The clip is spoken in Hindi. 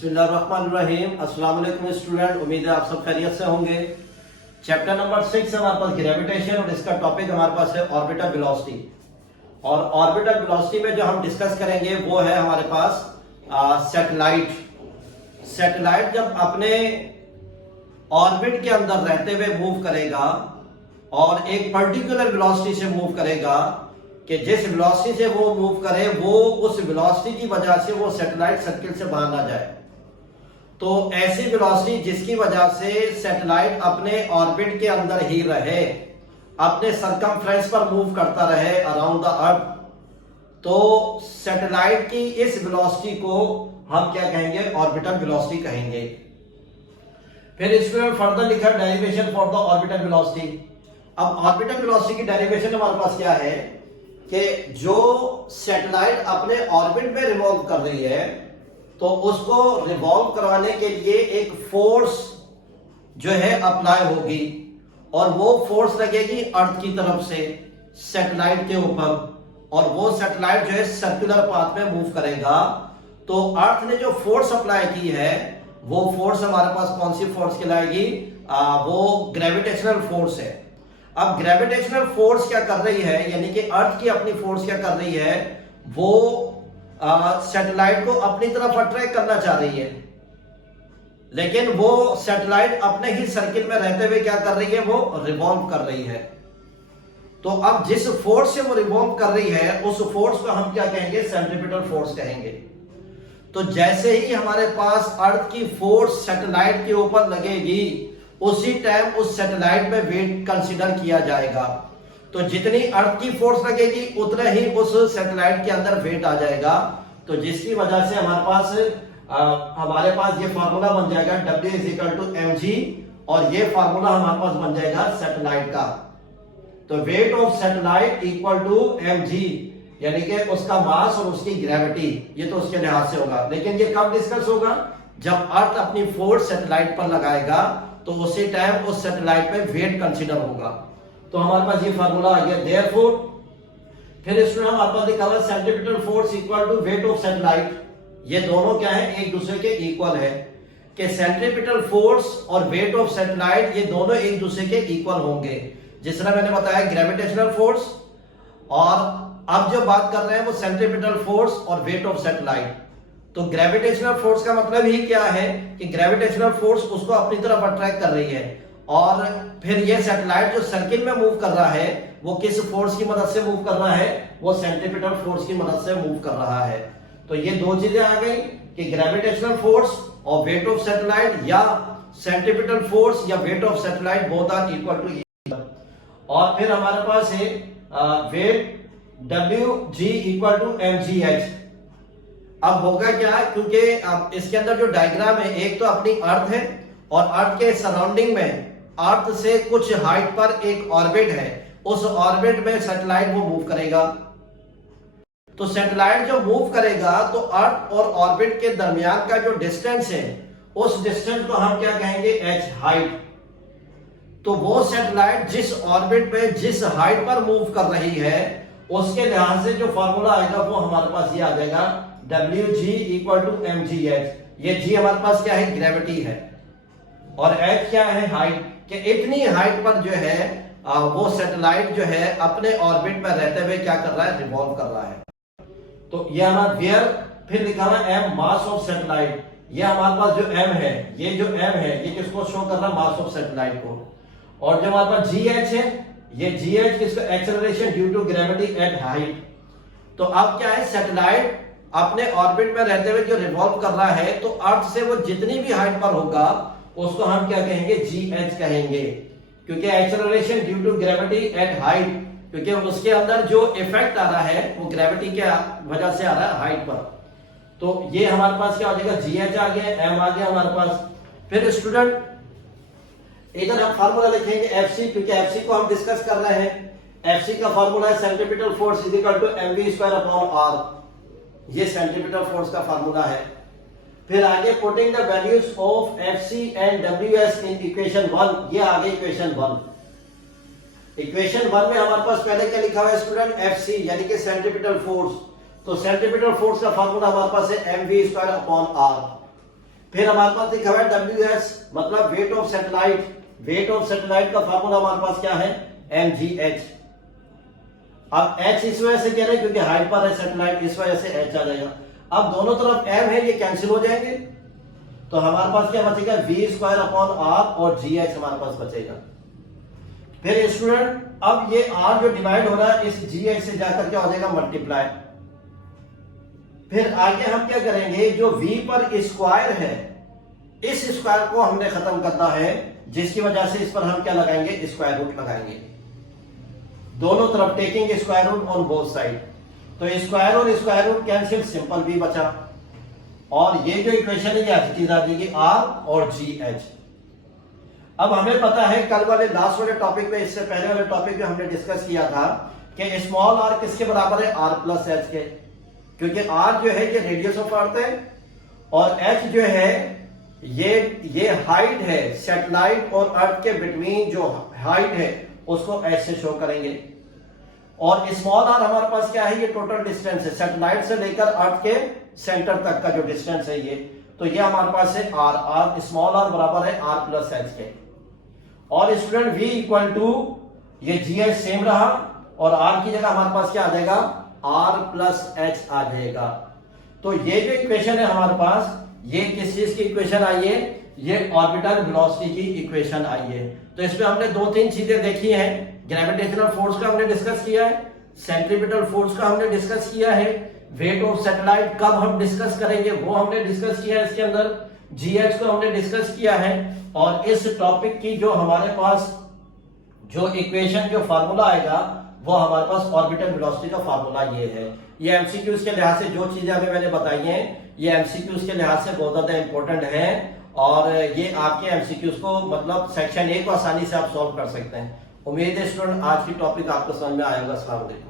बिस्मिल्लाहिर्रहमानिर्रहीम। अस्सलाम वालेकुम स्टूडेंट, उम्मीद है आप सब खैरियत से होंगे। चैप्टर नंबर 6 हमारे पास ग्रेविटेशन और इसका टॉपिक हमारे पास है ऑर्बिटल वेलोसिटी। और ऑर्बिटल वेलोसिटी में जो हम डिस्कस करेंगे वो है हमारे पास सैटेलाइट। सैटेलाइट जब अपने ऑर्बिट के अंदर रहते हुए मूव करेगा और एक पर्टिकुलर वेलोसिटी से मूव करेगा कि जिस वेलोसिटी से वो मूव करे वो उस वेलोसिटी की वजह से वो सैटेलाइट सर्किल से बाहर ना जाए। तो ऐसी वेलोसिटी जिसकी वजह से सैटेलाइट अपने ऑर्बिट के अंदर ही रहे, अपने सरकमफ्रेंस पर मूव करता रहे अराउंड द अर्थ, तो सैटेलाइट की इस वेलोसिटी को हम क्या कहेंगे? ऑर्बिटल वेलोसिटी कहेंगे। फिर इसमें फर्दर लिखा derivation for the orbital velocity. अब ऑर्बिटल वेलोसिटी की डेरिवेशन हमारे पास क्या है कि जो सैटेलाइट अपने ऑर्बिट में रिवॉल्व कर रही है तो उसको रिवॉल्व करवाने के लिए एक फोर्स जो है अप्लाई होगी और वो फोर्स लगेगी अर्थ की तरफ से सैटेलाइट के ऊपर, और वो सैटेलाइट जो है सर्कुलर पाथ में मूव करेगा। तो अर्थ ने जो फोर्स अप्लाई की है वो फोर्स हमारे पास कौन सी फोर्स कहलाएगी? वो ग्रेविटेशनल फोर्स है। अब ग्रेविटेशनल फोर्स क्या कर रही है, यानी कि अर्थ की अपनी फोर्स क्या कर रही है? वो सैटेलाइट को अपनी तरफ अट्रैक्ट करना चाह रही है, लेकिन वो सैटेलाइट अपने ही सर्किल में रहते हुए क्या कर रही है? वो रिवॉल्व कर रही है। तो अब जिस फोर्स से वो रिवॉल्व कर रही है उस फोर्स को हम क्या कहेंगे? सेंट्रीपिटल फोर्स कहेंगे। तो जैसे ही हमारे पास अर्थ की फोर्स सैटेलाइट के ऊपर लगेगी उसी टाइम उस सैटेलाइट में वेट कंसीडर किया जाएगा। तो जितनी अर्थ की फोर्स लगेगी उतना ही उस सैटेलाइट के अंदर वेट आ जाएगा। तो जिसकी वजह से हमारे पास ये फार्मूला बन जाएगा W = mg, और ये फार्मूला हमारे पास बन जाएगा सैटेलाइट का। तो weight of satellite equal to mg, यानी कि उसका मास और उसकी ग्रेविटी, ये तो उसके लिहाज से होगा। लेकिन ये कब डिस्कस होगा? जब अर्थ अपनी फोर्स सैटेलाइट पर लगाएगा तो उसी टाइम उस सैटेलाइट में वेट कंसीडर होगा। तो हमारे पास ये फार्मूला आ गया। देयरफॉर फिर इसमें हमारे पास लिखा हुआ है centripetal force equal to weight of satellite. ये दोनों क्या है? एक दूसरे के इक्वल है कि सेंट्रीपिटल फोर्स और वेट ऑफ सैटेलाइट ये दोनों एक दूसरे के इक्वल होंगे। जिस तरह मैंने बताया ग्रेविटेशनल फोर्स, और अब जो बात कर रहे हैं वो सेंट्रीपिटल फोर्स और वेट ऑफ सैटेलाइट। तो ग्रेविटेशनल फोर्स का मतलब ही क्या है कि ग्रेविटेशनल फोर्स उसको अपनी तरफ अट्रैक्ट कर रही है, और फिर ये सैटेलाइट जो सर्किल में मूव कर रहा है वो किस फोर्स की मदद से मूव कर रहा है? वो सेंट्रीपिटल फोर्स की मदद से मूव कर रहा है। तो ये दो चीजें आ गई कि ग्रेविटेशनल फोर्स और वेट ऑफ सैटेलाइट, या सेंट्रीपिटल फोर्स या weight of satellite, both are equal to each other. और फिर हमारे पास है वेट Wg = mgh। अब होगा क्या? क्योंकि अब इसके अंदर जो डायग्राम है, एक तो अपनी अर्थ है और अर्थ के सराउंडिंग में अर्थ से कुछ हाइट पर एक ऑर्बिट है, उस ऑर्बिट में सैटेलाइट वो मूव करेगा। तो सैटेलाइट जो मूव करेगा तो अर्थ और ऑर्बिट के दरमियान का जो डिस्टेंस है उस डिस्टेंस को हम क्या कहेंगे? h, height. तो वो सैटेलाइट जिस ऑर्बिट में जिस हाइट पर मूव कर रही है उसके लिहाज से जो फॉर्मूला आएगा वो हमारे पास ये आ जाएगा Wg = mgh। ये g हमारे पास क्या है? ग्रेविटी है, और h क्या है? हाइट। कि इतनी हाइट पर जो है वो सैटेलाइट जो है अपने ऑर्बिट में रहते हुए क्या कर रहा है? रिवॉल्व कर रहा है। तो ये हमारा वेयर, फिर लिखा हुआ है m, मास ऑफ सैटेलाइट। ये हमारे पास जो m है, ये जो m है ये किसको शो कर रहा है? मास ऑफ सैटेलाइट को। और जो हमारे पास gh है, ये gh किसको? Acceleration due to gravity at height. तो अब क्या है? सैटेलाइट अपने ऑर्बिट में रहते हुए जो रिवॉल्व कर रहा है, तो अर्थ से वो जितनी भी हाइट पर होगा उसको हम क्या कहेंगे? gh कहेंगे, क्योंकि acceleration due to gravity at height, क्योंकि उसके अंदर जो इफेक्ट आ रहा है वो ग्रेविटी के वजह से आ रहा है हाइट पर। तो ये हमारे पास क्या हो जाएगा? gh आ गया, m आ गया हमारे पास। फिर स्टूडेंट इधर हम फार्मूला लिखेंगे Fc, क्योंकि Fc को हम डिस्कस कर रहे हैं। Fc का फार्मूला है सेंट्रीपिटल फोर्स = mv²/r। ये सेंट्रीपिटल फोर्स का फार्मूला है। फिर आगे putting the values of Fc and Ws in equation 1, ये आ गई इक्वेशन 1। इक्वेशन 1 में हमारे पास पहले क्या लिखा हुआ है स्टूडेंट? Fc, यानी कि सेंट्रीपिटल फोर्स। तो सेंट्रीपिटल फोर्स का फार्मूला हमारे पास है mv²/r। फिर हमारे पास लिखा हुआ है WS मतलब wait of satellite. Wait of satellite का फार्मूला हमारे पास क्या है, mgh। अब h इस वजह से कह रहे हैं क्योंकि हाइट पर है सैटेलाइट, इस वजह से h आ जाएगा। अब दोनों तरफ m है, ये कैंसिल हो जाएंगे, तो हमारे पास क्या बचेगा, v²/r और gh हमारे पास बचेगा। फिर स्टूडेंट अब ये r जो डिवाइड हो रहा है इस gh से जाकर क्या हो जाएगा, मल्टीप्लाई। फिर आगे हम क्या करेंगे, जो v पर स्क्वायर है इस स्क्वायर को हमने खत्म करना है, जिसकी वजह से इस पर हम क्या लगाएंगे, स्क्वायर रूट लगाएंगे। दोनों तरफ taking square root on both side, तो स्क्वायर और square root cancel, simple v बचा। और ये जो इक्वेशन है ये ऐसी चीज आ जाएगी r और gh। अब हमें पता है कल वाले लास्ट वाले टॉपिक में, इससे पहले वाले टॉपिक में हमने डिस्कस किया था कि स्मॉल r किसके बराबर है, r प्लस h के, क्योंकि r जो है ये रेडियस ऑफ अर्थ है और h जो है ये हाइट है सैटेलाइट और अर्थ के बिटवीन, जो हाइट है उसको h से शो करेंगे। और स्मॉल r हमारे पास क्या है, ये टोटल डिस्टेंस है सैटेलाइट से लेकर अर्थ के सेंटर तक का जो डिस्टेंस है ये, तो ये हमारे पास है r स्मॉल r बराबर है r प्लस h के। और स्टूडेंट v इक्वल टू ये gh सेम रहा और r की जगह हमारे पास क्या आ जाएगा, r प्लस h आ जाएगा। तो ये जो इक्वेशन है हमारे पास, ये किस चीज की इक्वेशन आई है, ये ऑर्बिटल वेलोसिटी की इक्वेशन आई है। तो इसमें हमने दो तीन चीजें देखी हैं, ग्रेविटेशनल फोर्स का हमने डिस्कस किया है, सेंट्रीपिटल फोर्स का हमने डिस्कस किया है, वेट ऑफ सैटेलाइट कब हम डिस्कस करेंगे वो हमने डिस्कस किया है इसके अंदर, gh को हमने डिस्कस किया है। और इस टॉपिक की जो हमारे पास जो इक्वेशन जो फार्मूला आएगा वो हमारे पास ऑर्बिटल वेलोसिटी का फार्मूला ये है। ये एमसीक्यूज के लिहाज से जो चीजें अभी मैंने बताई हैं ये एमसीक्यूज के लिहाज से बहुत ज्यादा इंपॉर्टेंट है और ये आपके एमसीक्यूज को मतलब सेक्शन 1 को आसानी से आप सॉल्व कर सकते हैं। उम्मीद है स्टूडेंट आज की टॉपिक आपको समझ में आएगा। अस्सलाम वालेकुम।